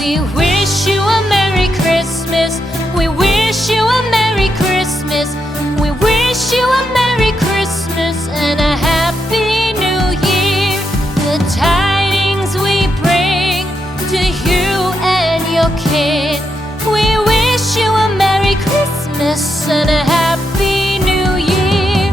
We wish you a Merry Christmas. We wish you a Merry Christmas. We wish you a Merry Christmas and a Happy New Year. The tidings we bring to you and your kid. We wish you a Merry Christmas and a Happy New Year.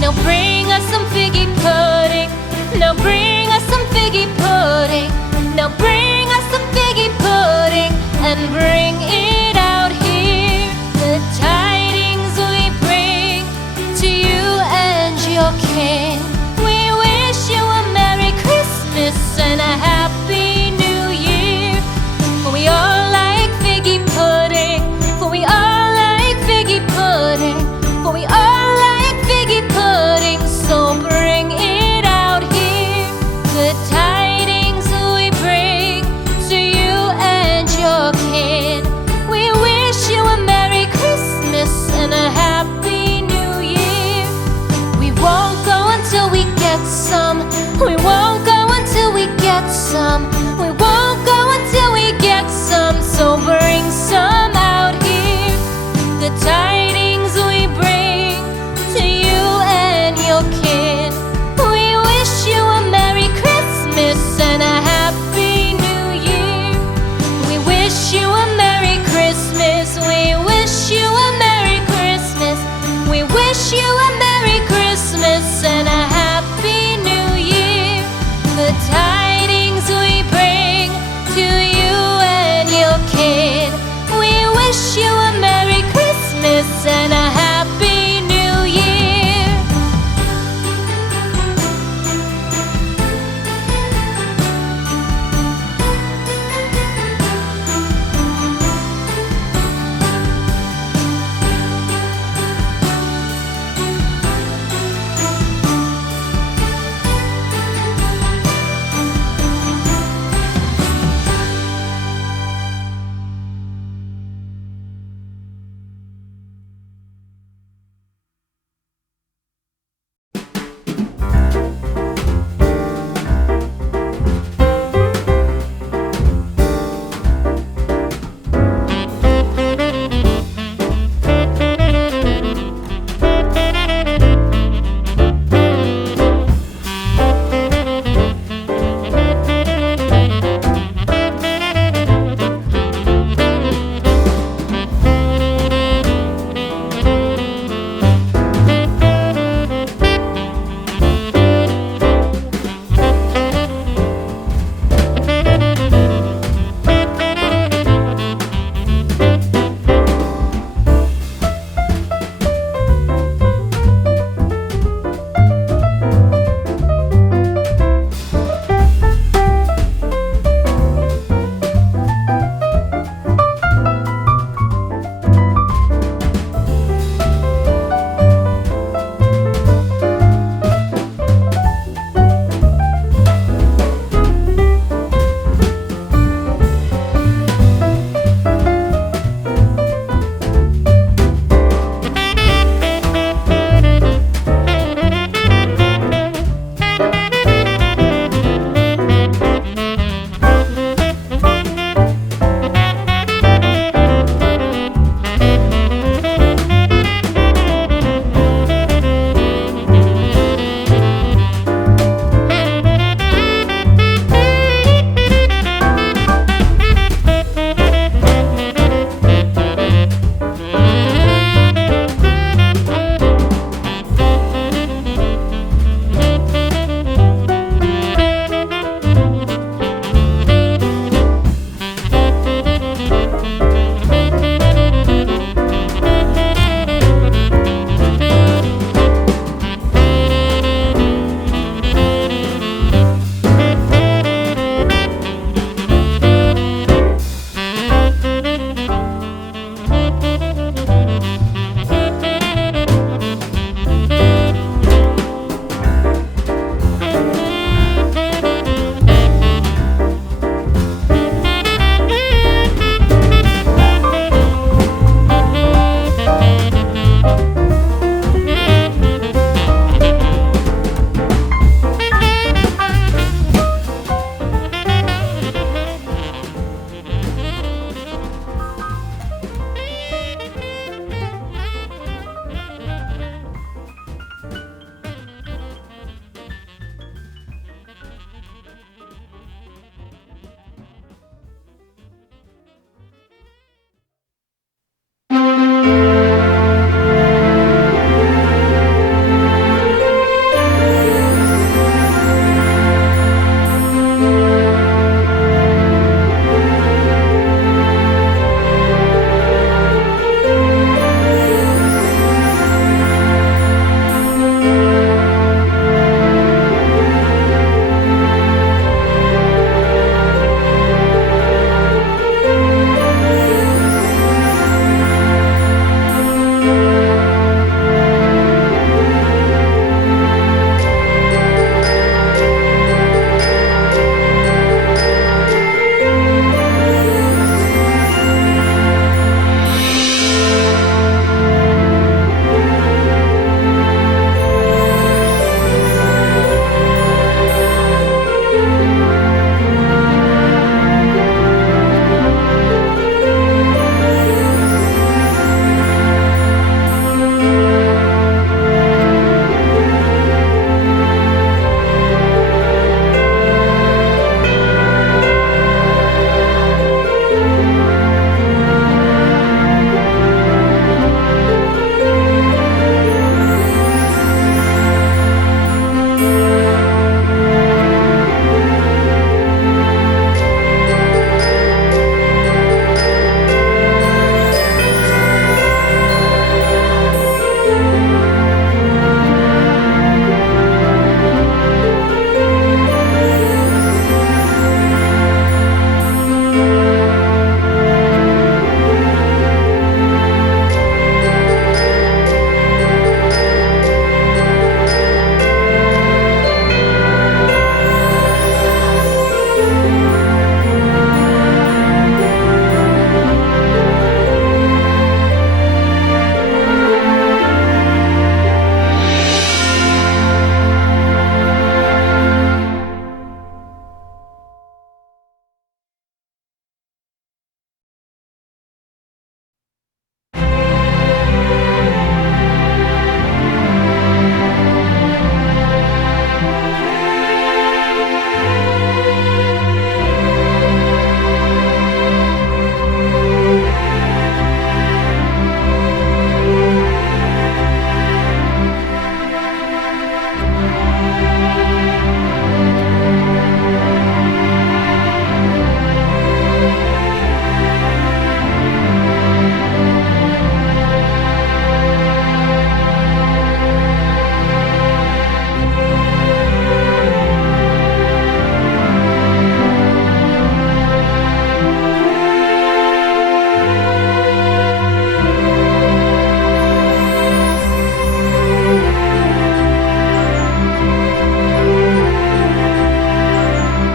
Now bring us some figgy pudding. Now bring us some figgy pudding. Now bring us some figgy pudding and bring it out here. The tidings we bring to you and your kin. We wish you a Merry Christmas and a Happy New Year. For we all like figgy pudding. For we all like figgy pudding. For we all like figgy pudding. So bring it out here. The tidings we bring to you and your kid. We wish you a Merry Christmas and a Happy New Year. We won't go until we get some. We won't go until we get some. We won't go until we get some. So bring some out here. The tidings we bring to you and your kid. We wish you a Merry Christmas and a Happy New Year. We wish you a Merry Christmas. We wish you a Merry Christmas. We wish you a Merry Christmas and a Happy New Year. The tidings we bring Christmas.